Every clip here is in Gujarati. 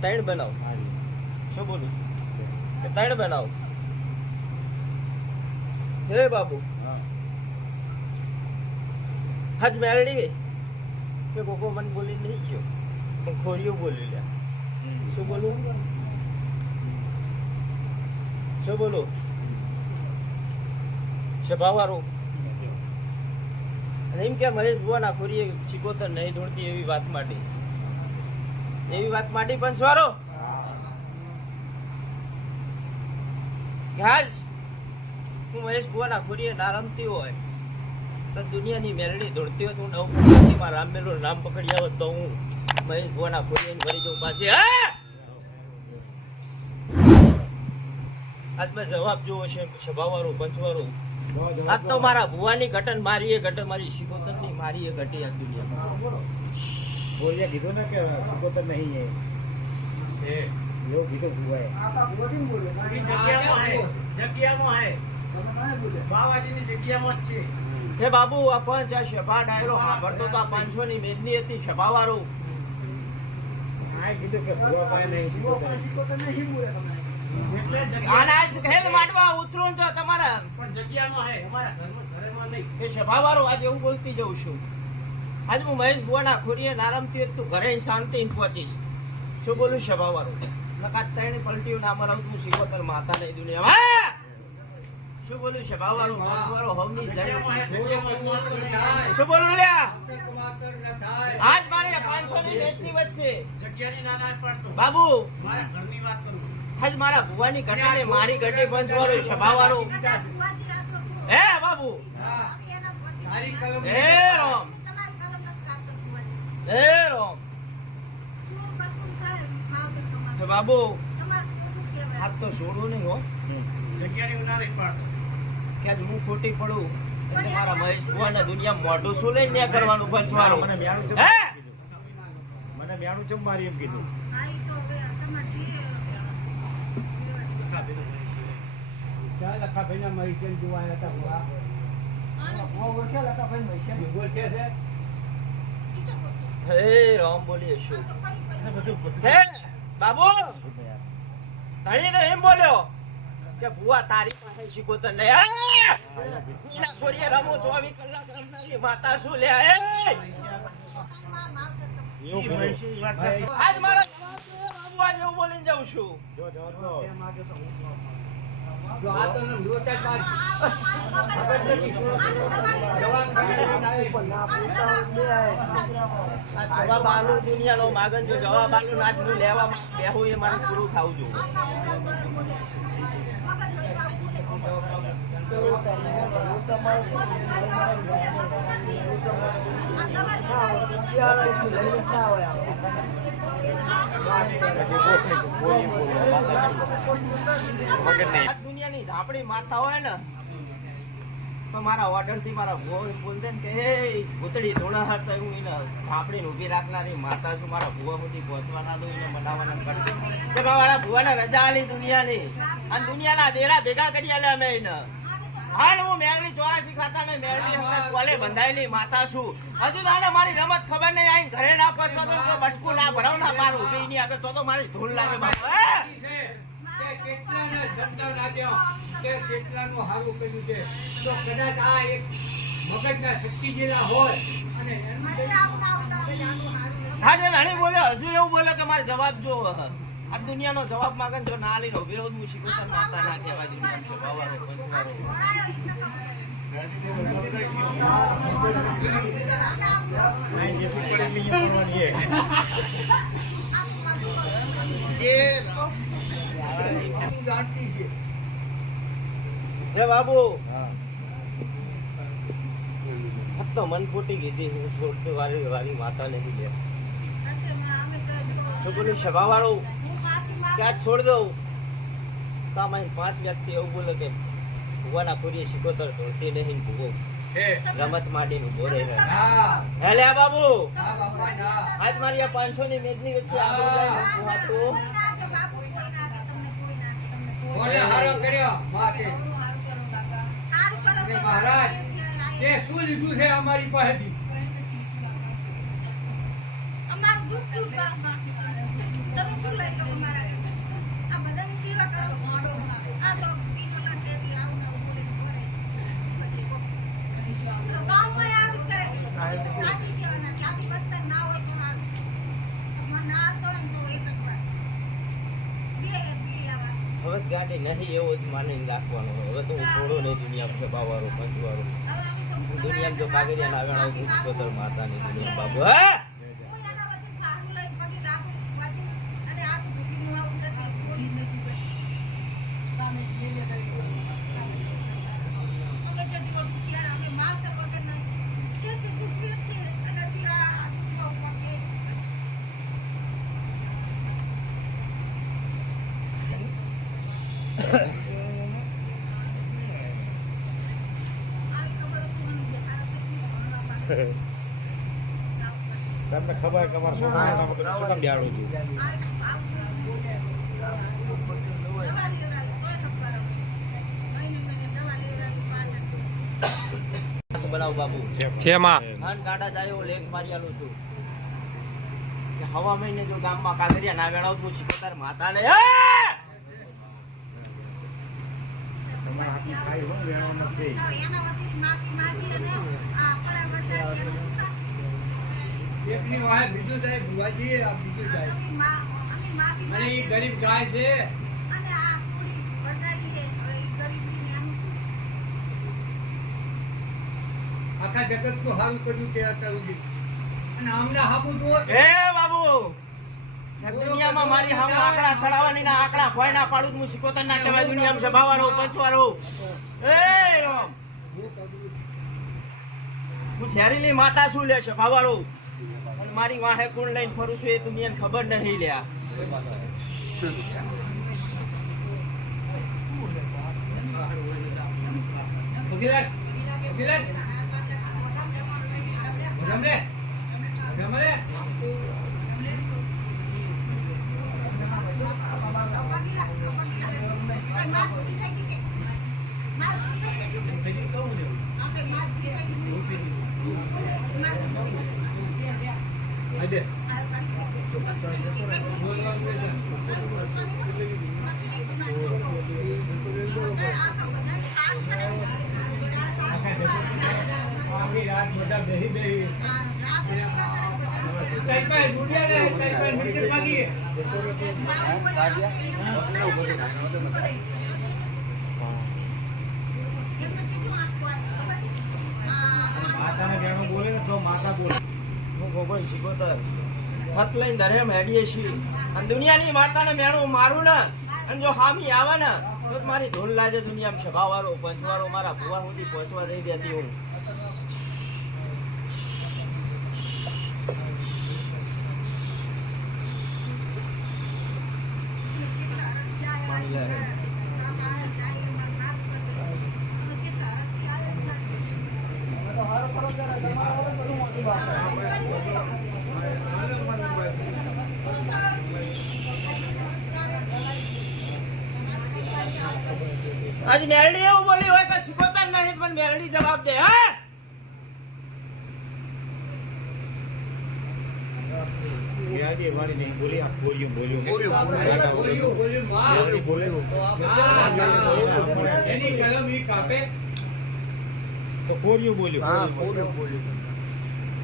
ત્રણ બનાવો. શું બોલું? ત્રણ બનાવ. હે બાબુ. હાજ મેળડી કે કોકો મને બોલી નહીં ગયો. પણ ખોરીઓ બોલી લ્યા શું બોલું? શું બોલું? સ્વભાવવાળું અને એમ કે મહેશ ભુવાના ખોરીએ શીખોતર નહીં ધૂણતી એવી વાત માંડી એવી વાત માંડી પણ સ્વારો. આજ હું મહેશ ભુવાના ખોરીએ ના રમતી હોય, તો દુનિયાની મેરડી દોડતી હોય તો હું નવ પકડીમાં મેલો નામ પકડી આવો તો હું મહેશ ભુવાના ખોરીએ ભરી દઉં પાસે હા? આજ જવાબ જોવો છે, સભાવાળું, પંચવાળું. આજ તો મારા ભુવાની ઘટન, મારી એ ઘટન, મારી શિકોતરની, મારી એ ઘટી આ દુનિયામાં. બોલિયા કીધું ને કે સુકોતર નહીં એ. એવું કીધું ભુવાએ. હે. બાબુ આ પંચ આ સભા ડાયરો. સાંભળતો તો આ પાંચસો ની મેદની હતી સભાવાળું વાળું કીધું કે ભુવા પાસે નહીં તો તમારા એ સભાવાળો આજ એવું બોલતી જઉં છું. આજ હું મહેશ બુવાના ખોરીએ નારમતી એક તું ઘરે શાંતિ પહોંચીશ. શું બોલું સભાવાળો નકાત ત્રણે પલટીઓ ના મરાવું તું શિકોતર માતા નહીં દુનિયા શું બોલું સભાવાળો પંચવાળો હવની જય શું બોલું લ્યા? આજ મારી પાંચસો ની મેચની વચ્ચે. બાબુ! આજ મારા ભુવાની ઘટાડે મારી ઘટી પંચવાળું સભાવાળો હે બાબુ! હે. રામ! હે બાબુ આજ તો છોડું નહીં હો કે આજ હું ખોટી પડું? એટલે મારા મહેશ ભુવાના દુનિયા મોઢું શું લઈને ન્યા કરવાનું પંચવાળો મને બ્યાણું ચમ હે? મને બ્યાણું ચમ મારી એમ કીધું. હે રામ બોલીએ શું હે બાબુ! ધણીને તો એમ બોલ્યો કે ભુવા તારી પાસે શીખોતર નહીં. હે! એના ખોરીએ રમો ચોવીસ કલાક રમનારી માતા શું લે આજ મારા આજ એવું બોલીને જાઉં છું. જો. આ જવાબ આલું દુનિયાનો માગન જો જવાબ આલું આજ હું લેવા બેહું એ મારે પૂરું ખાવું જોઈએ દુનિયાની ધાપડી માથા હોય ને, તો મારા ઓર્ડરથી મારા ભુવા બોલ દે ને કે, હે, ભૂતડી ધોણા હતા, હું એને ધાપડી ઊભી રાખનારી માતા છું, મારા ભુવા સુધી પહોંચવાના દઉં, એને મનાવવાના કરી તો મારા ભુવાને રજા આલી દુનિયાની. અને દુનિયાના દેરા ભેગા કરી આલે અમે એને. હાલ હું મેરડી ચોરાસી ખાતા ને મેરડી હંગાત કોલે બંધાયેલી માતા છું. હજુ તારે મારી રમત ખબર નહીં, આઈને ઘરે ના પહોંચવા તો બટકું ના ભરાવ ના પાર ઊભી ની આગળ તો તો મારી ધૂળ લાગે બાપુ. હે? જે રાણી બોલે હજુ એવું બોલે કે મારે જવાબ જો આ દુનિયાનો જવાબ માંગે જો ના લઈ લો. શીખું તને માતા ના કહેવાય દુનિયા સ્વભાવવાળો, પંચવાળો. અહીં જે શું પડે એટલી અહીંયા પડવાની એ. હે. બાબુ તો મન ખોટી કીધી હું છોડતી વારી વારી માતા નહીં લે શું બોલું સ્વભાવવાળું કે આજ છોડ દઉં? તો અમારી પાંચ વ્યક્તિ એવું બોલે કે ભુવાના પૂરી શીખોતર ધોળતી નહીં ભૂગો રમત માટે ઊભો રહે હે. લે બાબુ. આજ મારી આ પાંચસો ની મેદની વચ્ચે કોને હારો કર્યો માતે મહારાજ તે શું લીધું છે અમારી પાસેથી? અમારું દુઃખ દૂર કરવા ગાડી નહીં, એવો જ માનીને રાખવાનો હવે તો હું થોડો નહીં દુનિયા સ્વભાવવાળો પંચવાળો હું દુનિયામાં જો કાગરિયા ના વેણા હું માતાની દુનિયા બાબુ હે? તમને ખબર કે અમારા શું કામ બેહાડો છે? બનાવ બાબુ છે માં. ગાડા જાય એવો લેખ મારી આલું છું. કે હવા મહિને જો ગામમાં કાગરિયા ના વેણાવું તો તમારા ખાઈ હોય વેણવાનું છે. એકની વાહે બીજું સાહેબ ભુવાજી આ બીજું સાહેબ. અને એ ગરીબ ગાય છે. આખા જગતનું હાલ કર્યું તે અત્યાર અને આમના હાબુ તો એ બાબુ! દુનિયામાં મારી સામે આંકડા ચડાવવાની ના આંકડા કોઈ ના પાડું હું સિકોતર ના કહેવાય દુનિયામાં સભાવાળો પંચવાળો. એ રામ! હું ઝેરીલી માતા શું લે સભાવાળો અને મારી વાહે કુણ લઈને ફરું છું એ દુનિયાને ખબર નહીં લ્યા. ગમે વકીલાત બધા માતાને વેણું બોલે ને તો માતા બોલે હું ગોગોઈ ખત લઈને દરેમ હેડીએ છીએ અને દુનિયાની માતાને મેણું મારું ને અને જો હામી આવે ને તો મારી ધૂન લાજે દુનિયામાં સભાવાળો પંચવાળો મારા ભુવા સુધી પહોંચવા દઈ દેતી હું માની લે. આજ મેલડી એવું બોલી હોય કે સિકોતર નહીં પણ મેલડી જવાબ દે હા?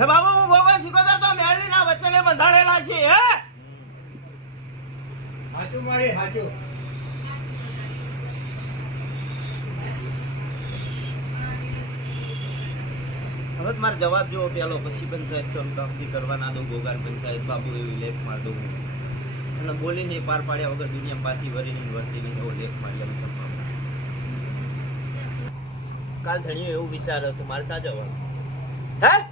બાબુ ભગવાન સિકોતર તો મેલડી ના વચને બંધાણેલા છે હે? હાચું મારી હાચું. હવે મારે જવાબ જોવો પેલો, પછી પંચાયત તો નક્કી કરવા ના દઉં ગોગાર પંચાયત, બાબુ એવી લેખ માર દઉં અને બોલીને પાર પાડ્યા વગર દુનિયા પાછી વરીને વર્તી નહીં, એવો લેખ મારી કાલ ધણીઓ એવું વિચાર હતો, મારે સા જવાનું હું?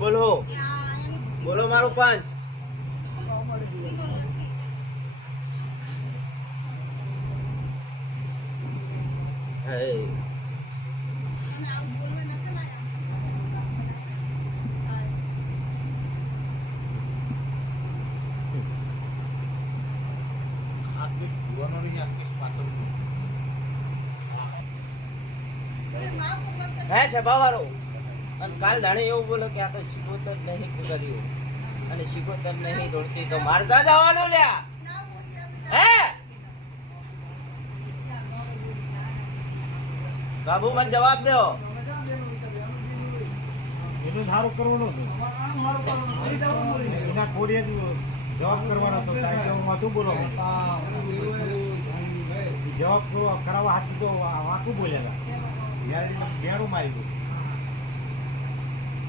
બોલો. બોલો મારો પાંચ. હે કાલ ધાણે એવું બોલો કે આ તો શિકોતર નહીં કર્યું અને શિકોતર નહીં દોડતી તો મારતા જવાનું લ્યા હે બાબુ મને જવાબ દો. એનું સારું કરવાનું એના થોડી જ જવાબ કરવાનો હતો સાહેબ તો હું હતું બોલો જવાબ કરાવવા હાથી તો વાંકું બોલ્યા હતા યાર બેરું મારી ગયું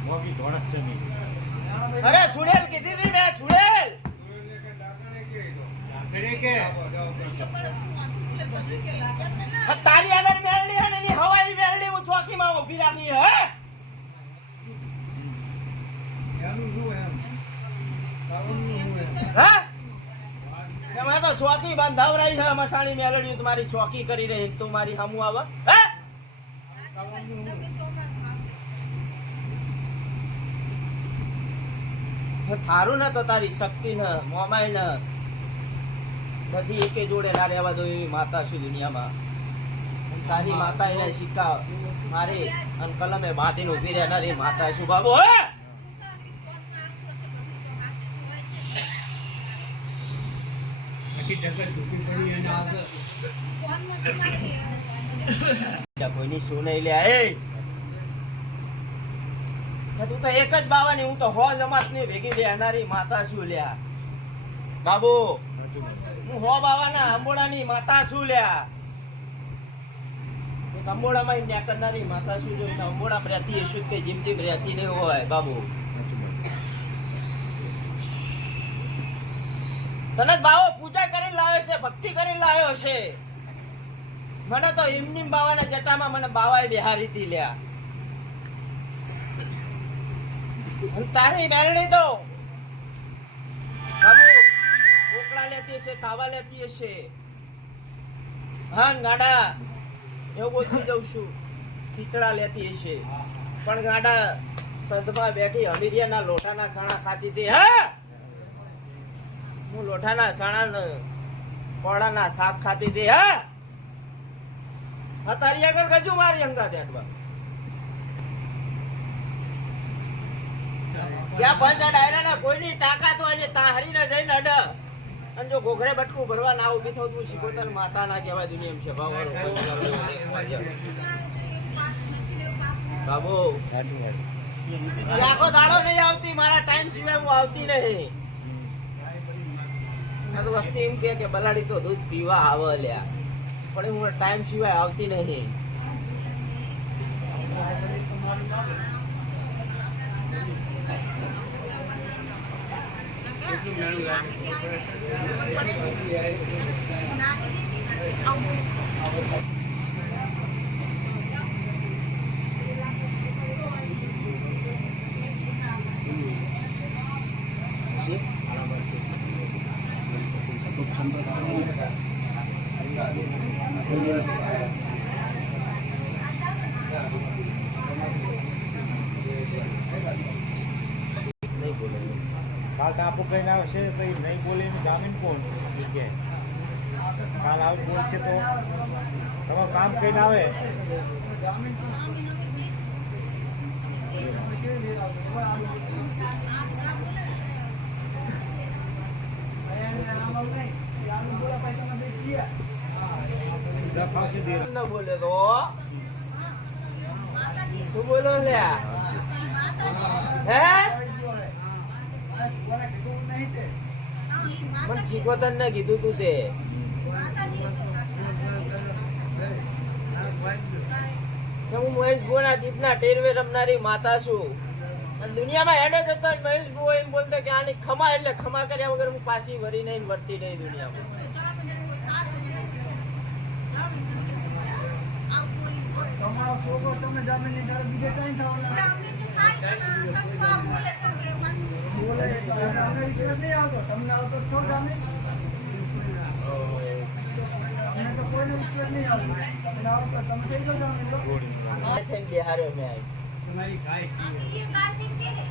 મોગી ધોળક છે નહીં અરે સુડેલ કીધી હતી મેં સુડેલ. આ તારી આગળ મેરડી હે ને એની હવાઈ મેરડી હું ચોકીમાં ઊભી રાખી હે હા એમાં તો ચોકી બંધાવરાઈ છે, મસાણી મેલડી તમારી ચોકી કરી રહી તું મારી સામું આવ. થારું ને તો તારી શક્તિ ને, મોમાઈ ને. બધી એકે જોડે ના રહેવા દો એવી માતા છું દુનિયામાં. તારી માતા એને સિક્કા મારે અને કલમે બાંધીને ઊભી રહેનારી માતા છું બાબુ, હે જા કોઈની શું નહીં લે તું તો એક જ બાવાની, હું તો હો જમાતની ભેગી બેહનારી માતા છું લ્યા બાબુ, હું હો બાવાના અંબોડાની માતા છું લ્યા કરનારી માતા છું જો અંબોડામાં રહેતી હશું કે જીમ રહેતી નહીં હોય, બાબુ. તને બાવો લાવ્યો છે, ભક્તિ કરીને લાવ્યો છે. મને તો એમની બાવાના જટામાં મને બાવાએ બિહારી હતી લ્યા તારી મેળણી તો બાબુ લેતી હશે, તાવા લેતી હશે. હા ગાડા, એવું બોલતી જઉં છું, ખીચડા લેતી હશે. પણ ગાડા સદમાં બેઠી હમીરિયાના લોટાના સાણા ખાતી હતી. હા! હું લોઠાના સાણા કોળાના શાક ખાતી હતી હા? આ તારી આગળ ગજુ મારી અંગા દેટવા ત્યાં પંચ ડાયરા કોઈની તાકાત હોય ને તાહરી જઈને અડ. અને જો ઘોઘરે બટકું ભરવા ના ઊભી થવું તું શીખોતર માતા ના કહેવાય દુનિયામાં છે ભાવ બાબુ આખો દાડો નહીં આવતી મારા ટાઈમ સિવાય હું આવતી નહીં. તો વસ્તી એમ કે કે બલાડી તો દૂધ પીવા આવે લ્યા. પણ હું ટાઈમ સિવાય આવતી નહીં નહીં. ટાપુ કહીને આવશે તો એ નહીં બોલે જામીન કોણ? કે. કાલ આવું બોલશે તો. તમારું કામ કહીને આવે? બોલે તો. શું બોલો લ્યા? હે? મને શીખોતર ને કીધું તું તે. હું મહેશ ગોના જીપના ટેરવે રમનારી માતા છું. અને દુનિયામાં હેડો જતો મહેશ ગો એમ બોલતો કે આની ખમા એટલે ખમા કર્યા વગર હું પાછી વરી નહીં વર્તી નહીં દુનિયામાં. તમારો છોકરો તમે જામીન લીધા બીજે કઈ થવાના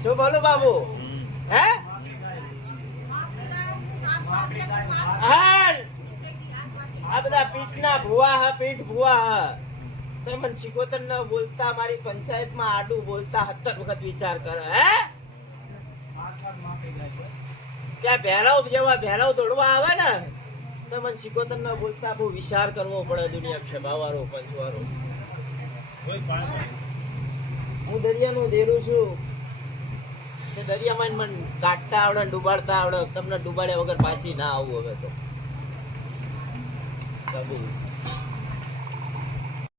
શું બોલું બાબુ હે આ બધા પીઠના ભુવા હા પીઠ ભુવા તમે મને શીખોતર ન બોલતા મારી પંચાયતમાં આડું બોલતા સત્તર વખત વિચાર કરો, હે? ત્યાં ભેરાવ જેવા ભેરાવ દોડવા આવે ને, તો મને શીખોતરમાં બોલતા બહુ વિચાર કરવો પડે દુનિયા ક્ષમાવાળો પંચવાળો. હું દરિયાનું દેરું છું. કે દરિયામાં મને કાઢતા આવડે ડૂબાડતા આવડે, તમને ડૂબાડ્યા વગર પાછી ના આવું હવે તો.